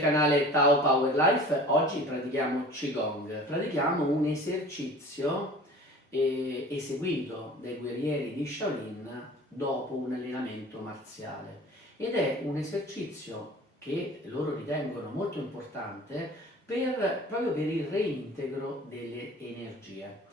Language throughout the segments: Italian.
al canale Tao Power Life. Oggi pratichiamo Qigong. Pratichiamo un esercizio eseguito dai guerrieri di Shaolin dopo un allenamento marziale. Ed è un esercizio che loro ritengono molto importante proprio per il reintegro delle energie.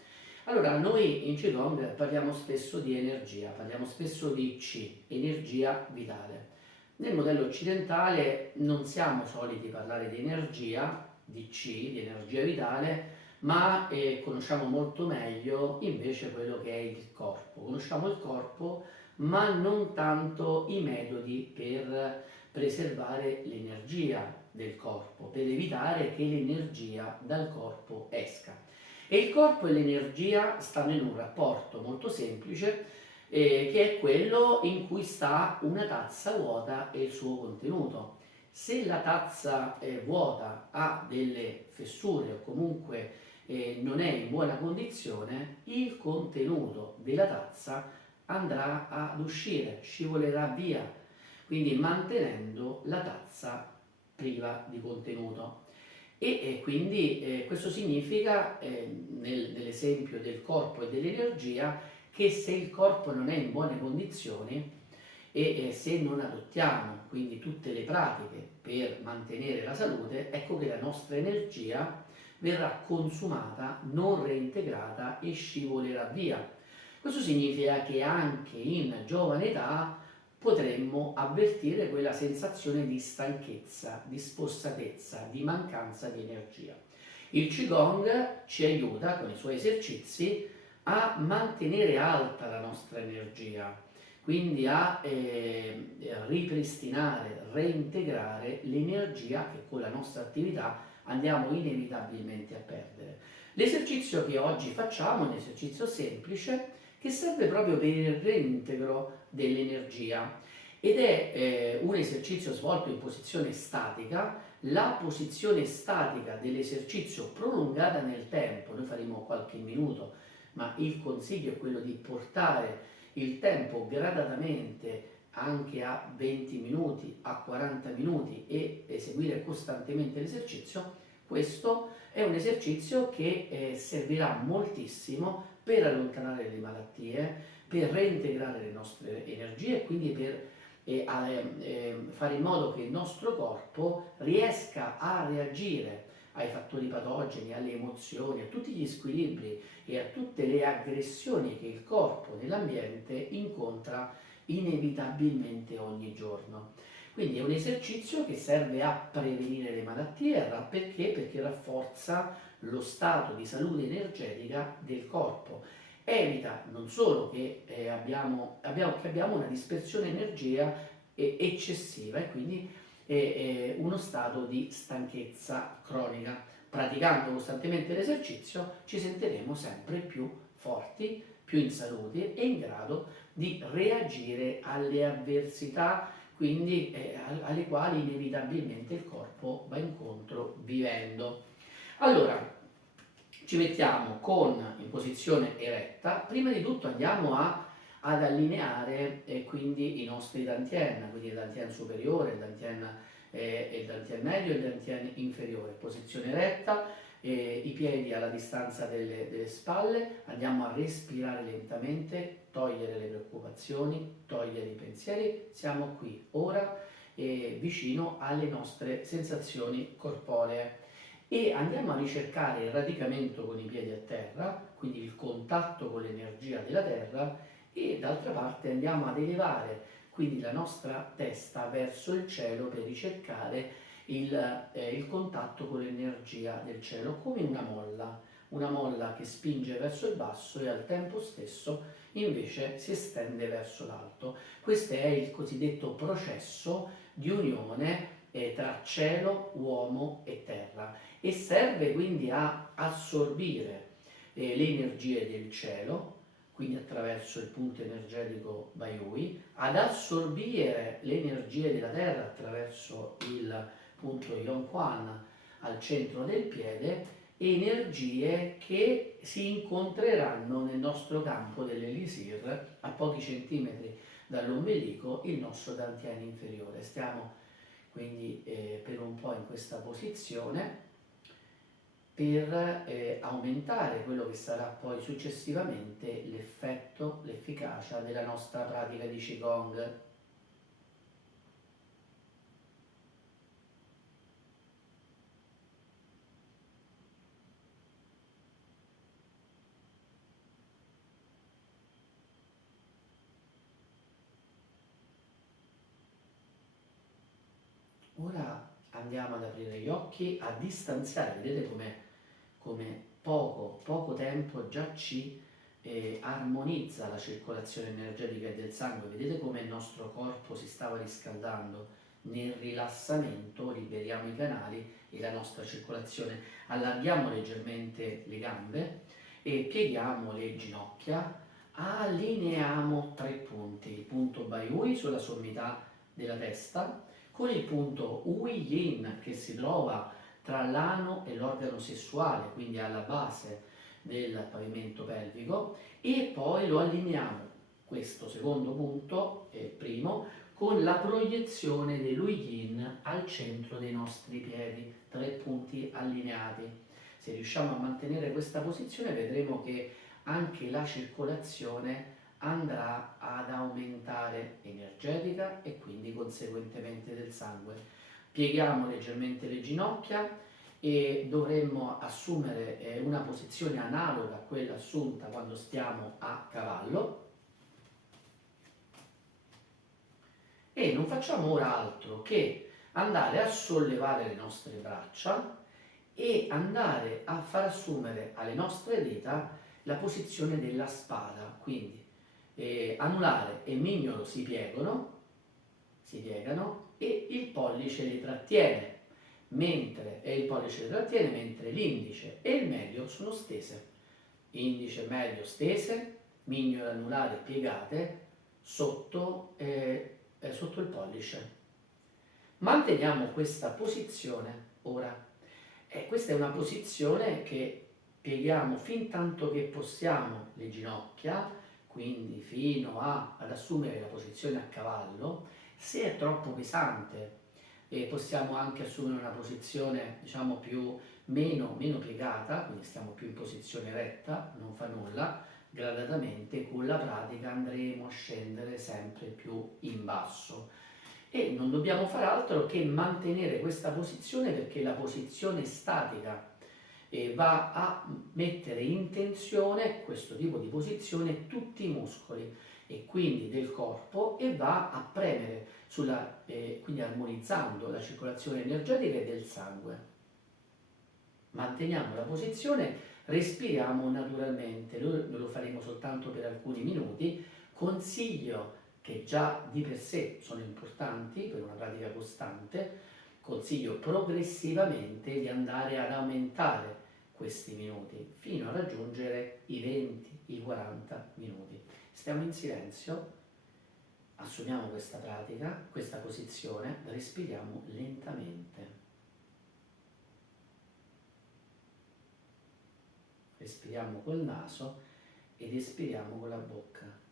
Allora, noi in Qigong parliamo spesso di energia, parliamo spesso di Qi, energia vitale. Nel modello occidentale non siamo soliti parlare di energia, di Qi, di energia vitale, ma conosciamo molto meglio invece quello che è il corpo. Conosciamo il corpo, ma non tanto i metodi per preservare l'energia del corpo, per evitare che l'energia dal corpo esca. E il corpo e l'energia stanno in un rapporto molto semplice che è quello in cui sta una tazza vuota e il suo contenuto. Se la tazza vuota ha delle fessure o comunque non è in buona condizione, il contenuto della tazza andrà ad uscire, scivolerà via, quindi mantenendo la tazza priva di contenuto. Quindi questo significa, nell'esempio del corpo e dell'energia, che se il corpo non è in buone condizioni se non adottiamo quindi tutte le pratiche per mantenere la salute, ecco che la nostra energia verrà consumata, non reintegrata e scivolerà via. Questo significa che anche in giovane età potremmo avvertire quella sensazione di stanchezza, di spossatezza, di mancanza di energia. Il Qigong ci aiuta con i suoi esercizi a mantenere alta la nostra energia, quindi a ripristinare, reintegrare l'energia che con la nostra attività andiamo inevitabilmente a perdere. L'esercizio che oggi facciamo è un esercizio semplice che serve proprio per il reintegro dell'energia ed è un esercizio svolto in posizione statica. La posizione statica dell'esercizio prolungata nel tempo, noi faremo qualche minuto, ma il consiglio è quello di portare il tempo gradatamente anche a 20 minuti, a 40 minuti e eseguire costantemente l'esercizio. Questo è un esercizio che servirà moltissimo per allontanare le malattie, per reintegrare le nostre energie e quindi per fare in modo che il nostro corpo riesca a reagire ai fattori patogeni, alle emozioni, a tutti gli squilibri e a tutte le aggressioni che il corpo nell'ambiente incontra inevitabilmente ogni giorno. Quindi è un esercizio che serve a prevenire le malattie, perché? Perché rafforza lo stato di salute energetica del corpo. Evita non solo che abbiamo una dispersione energia eccessiva e quindi uno stato di stanchezza cronica. Praticando costantemente l'esercizio ci sentiremo sempre più forti, più in salute e in grado di reagire alle avversità, quindi alle quali inevitabilmente il corpo va incontro vivendo. Allora, ci mettiamo in posizione eretta, prima di tutto andiamo ad allineare quindi i nostri dantien, quindi il dantien superiore, il dantien medio e il dantien inferiore, posizione eretta, i piedi alla distanza delle spalle, andiamo a respirare lentamente, togliere le preoccupazioni, togliere i pensieri, siamo qui ora vicino alle nostre sensazioni corporee e andiamo a ricercare il radicamento con i piedi a terra, quindi il contatto con l'energia della terra e d'altra parte andiamo ad elevare quindi la nostra testa verso il cielo per ricercare il contatto con l'energia del cielo come una molla che spinge verso il basso e al tempo stesso invece si estende verso l'alto. Questo è il cosiddetto processo di unione tra cielo, uomo e terra e serve quindi a assorbire le energie del cielo, quindi attraverso il punto energetico Vaiui, ad assorbire le energie della terra attraverso il punto Yongquan al centro del piede, energie che si incontreranno nel nostro campo dell'elisir a pochi centimetri dall'ombelico, il nostro dantiano inferiore. Stiamo quindi per un po' in questa posizione, per aumentare quello che sarà poi successivamente l'effetto, l'efficacia della nostra pratica di Qigong. Ora andiamo ad aprire gli occhi, a distanziare, vedete come poco tempo già ci armonizza la circolazione energetica del sangue, vedete come il nostro corpo si stava riscaldando. Nel rilassamento liberiamo i canali e la nostra circolazione, allarghiamo leggermente le gambe e pieghiamo le ginocchia, allineiamo tre punti, il punto Baiui sulla sommità della testa, con il punto Ui Yin che si trova tra l'ano e l'organo sessuale, quindi alla base del pavimento pelvico, e poi lo allineiamo, questo secondo punto, primo, con la proiezione dell'Ui Yin al centro dei nostri piedi, tre punti allineati. Se riusciamo a mantenere questa posizione vedremo che anche la circolazione andrà ad aumentare energetica e quindi conseguentemente del sangue. Pieghiamo leggermente le ginocchia e dovremmo assumere una posizione analoga a quella assunta quando stiamo a cavallo e non facciamo ora altro che andare a sollevare le nostre braccia e andare a far assumere alle nostre dita la posizione della spada, quindi anulare e mignolo si piegano e il pollice li trattiene, mentre l'indice e il medio sono stese. Indice e medio stese, mignolo e anulare piegate sotto il pollice. Manteniamo questa posizione ora. Questa è una posizione che pieghiamo fin tanto che possiamo le ginocchia, quindi fino ad assumere la posizione a cavallo. Se è troppo pesante possiamo anche assumere una posizione diciamo meno piegata, quindi stiamo più in posizione retta, non fa nulla, gradatamente con la pratica andremo a scendere sempre più in basso e non dobbiamo fare altro che mantenere questa posizione perché la posizione statica va a mettere in tensione questo tipo di posizione tutti i muscoli e quindi del corpo e va a premere quindi armonizzando la circolazione energetica e del sangue. Manteniamo la posizione, respiriamo naturalmente, noi lo faremo soltanto per alcuni minuti, consiglio che già di per sé sono importanti per una pratica costante, consiglio progressivamente di andare ad aumentare questi minuti fino a raggiungere i 20, i 40 minuti. Stiamo in silenzio, assumiamo questa pratica, questa posizione, respiriamo lentamente. Respiriamo col naso ed espiriamo con la bocca.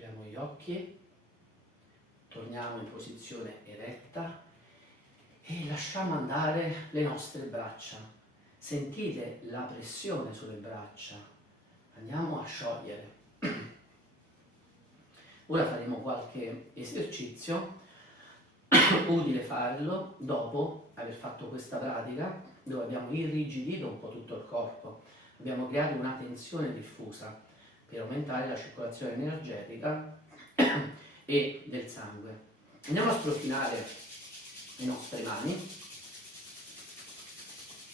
Apriamo gli occhi, torniamo in posizione eretta e lasciamo andare le nostre braccia. Sentite la pressione sulle braccia. Andiamo a sciogliere. Ora faremo qualche esercizio, utile farlo dopo aver fatto questa pratica, dove abbiamo irrigidito un po' tutto il corpo. Abbiamo creato una tensione diffusa per aumentare la circolazione energetica e del sangue. Andiamo a strofinare le nostre mani,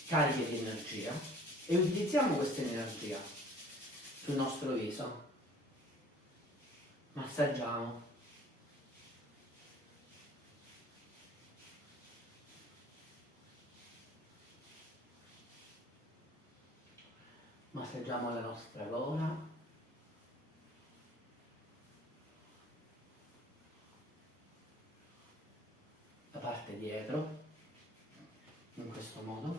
cariche di energia, e utilizziamo questa energia sul nostro viso. Massaggiamo. Massaggiamo la nostra gola. La parte dietro, in questo modo.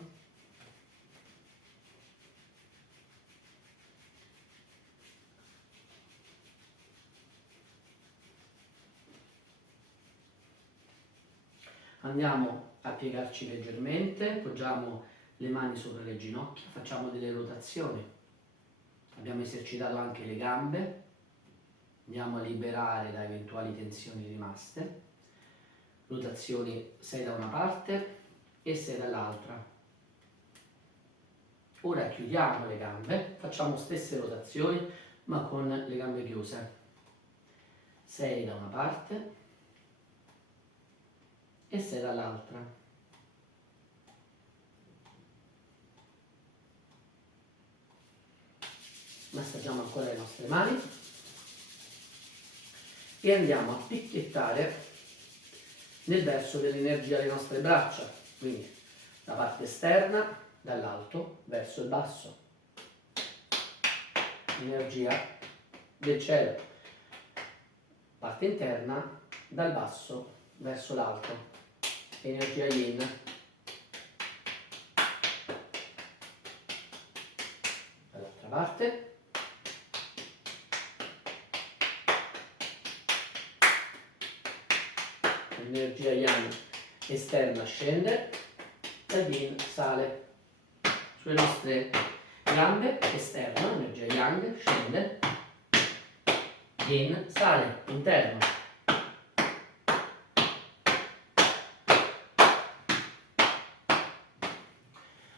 Andiamo a piegarci leggermente, poggiamo le mani sopra le ginocchia, facciamo delle rotazioni. Abbiamo esercitato anche le gambe, andiamo a liberare da eventuali tensioni rimaste. Rotazioni 6 da una parte e 6 dall'altra. Ora chiudiamo le gambe, facciamo stesse rotazioni ma con le gambe chiuse. 6 da una parte e 6 dall'altra. Massaggiamo ancora le nostre mani e andiamo a picchiettare nel verso dell'energia delle nostre braccia, quindi la parte esterna dall'alto verso il basso, energia del cielo, parte interna dal basso verso l'alto, energia yin, dall'altra parte. L'energia yang esterna scende, la yin sale. Sulle nostre gambe esterno, energia yang scende, yin sale, interno.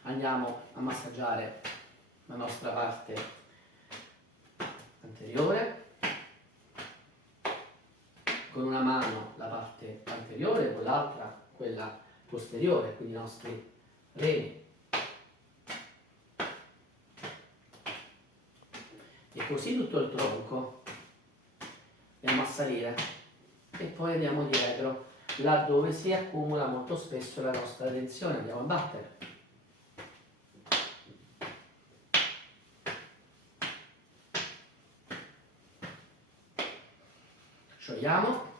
Andiamo a massaggiare la nostra parte anteriore. Con una mano la parte anteriore, con l'altra quella posteriore, quindi i nostri reni. E così tutto il tronco. Andiamo a salire e poi andiamo dietro, laddove si accumula molto spesso la nostra tensione, andiamo a battere. Sciogliamo.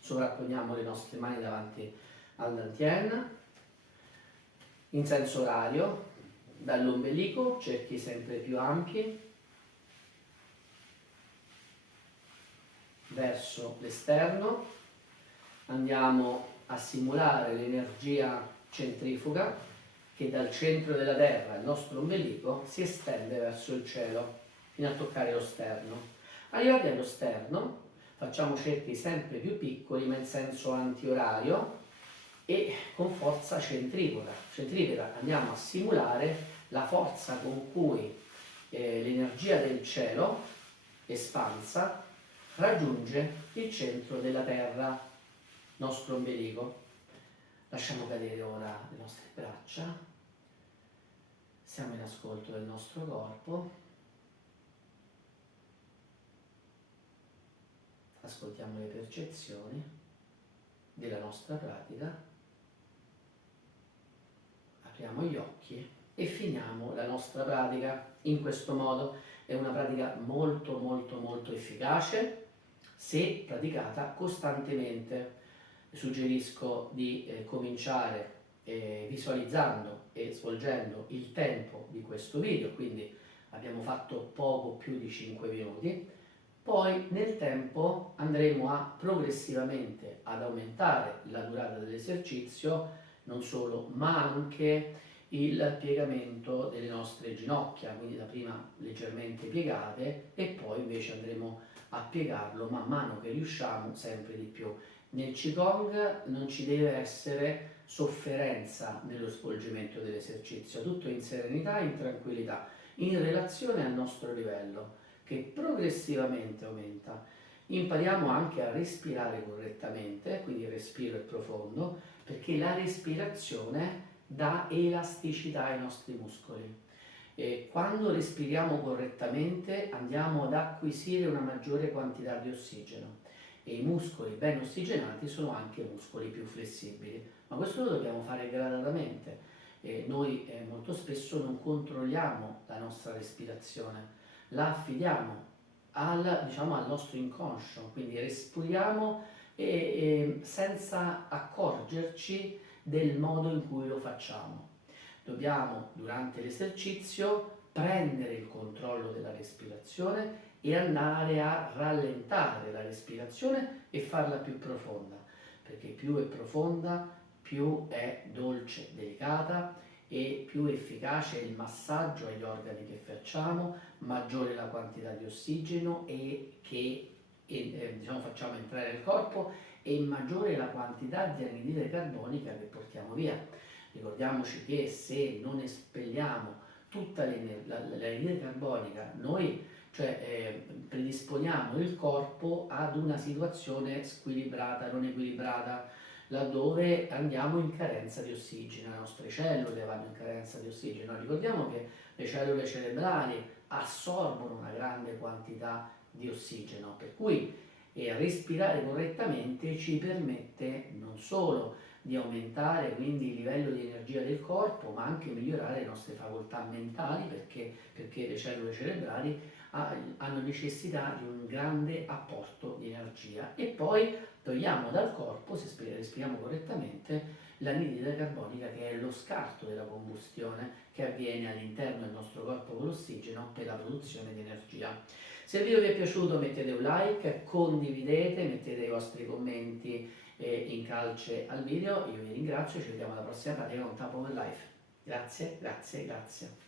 Sovrapponiamo le nostre mani davanti al dantian, in senso orario, dall'ombelico, cerchi sempre più ampi, verso l'esterno. Andiamo a simulare l'energia centrifuga che dal centro della terra, il nostro ombelico, si estende verso il cielo fino a toccare lo sterno. Arrivati allo sterno facciamo cerchi sempre più piccoli ma in senso antiorario e con forza centripeta. Andiamo a simulare la forza con cui l'energia del cielo espansa raggiunge il centro della terra, nostro ombelico. Lasciamo cadere ora le nostre braccia, siamo in ascolto del nostro corpo, ascoltiamo le percezioni della nostra pratica, apriamo gli occhi e finiamo la nostra pratica in questo modo. È una pratica molto efficace, se praticata costantemente. Suggerisco di cominciare visualizzando e svolgendo il tempo di questo video, quindi abbiamo fatto poco più di 5 minuti, poi nel tempo andremo a progressivamente ad aumentare la durata dell'esercizio, non solo, ma anche il piegamento delle nostre ginocchia, quindi da prima leggermente piegate e poi invece andremo a piegarlo man mano che riusciamo sempre di più. Nel Qigong non ci deve essere sofferenza nello svolgimento dell'esercizio, tutto in serenità e in tranquillità, in relazione al nostro livello, che progressivamente aumenta. Impariamo anche a respirare correttamente, quindi il respiro è profondo, perché la respirazione dà elasticità ai nostri muscoli. E quando respiriamo correttamente andiamo ad acquisire una maggiore quantità di ossigeno e i muscoli ben ossigenati sono anche muscoli più flessibili, ma questo lo dobbiamo fare gradatamente. Noi molto spesso non controlliamo la nostra respirazione, la affidiamo diciamo, al nostro inconscio, quindi respiriamo senza accorgerci del modo in cui lo facciamo. Dobbiamo durante l'esercizio prendere il controllo della respirazione e andare a rallentare la respirazione e farla più profonda, perché più è profonda, più è dolce, delicata e più efficace è il massaggio agli organi che facciamo, maggiore la quantità di ossigeno che diciamo, facciamo entrare nel corpo e maggiore la quantità di anidride carbonica che portiamo via. Ricordiamoci che se non espelliamo tutta l'anidride carbonica, noi predisponiamo il corpo ad una situazione squilibrata, non equilibrata, laddove andiamo in carenza di ossigeno, le nostre cellule vanno in carenza di ossigeno. Ricordiamo che le cellule cerebrali assorbono una grande quantità di ossigeno, per cui respirare correttamente ci permette non solo di aumentare quindi il livello di energia del corpo, ma anche migliorare le nostre facoltà mentali perché le cellule cerebrali hanno necessità di un grande apporto di energia e poi togliamo dal corpo, se respiriamo correttamente, l'anidride carbonica che è lo scarto della combustione che avviene all'interno del nostro corpo con l'ossigeno per la produzione di energia. Se il video vi è piaciuto mettete un like, condividete, mettete i vostri commenti in calce al video, io vi ringrazio, ci vediamo alla prossima pratica con Tapo Life. Grazie, grazie, grazie.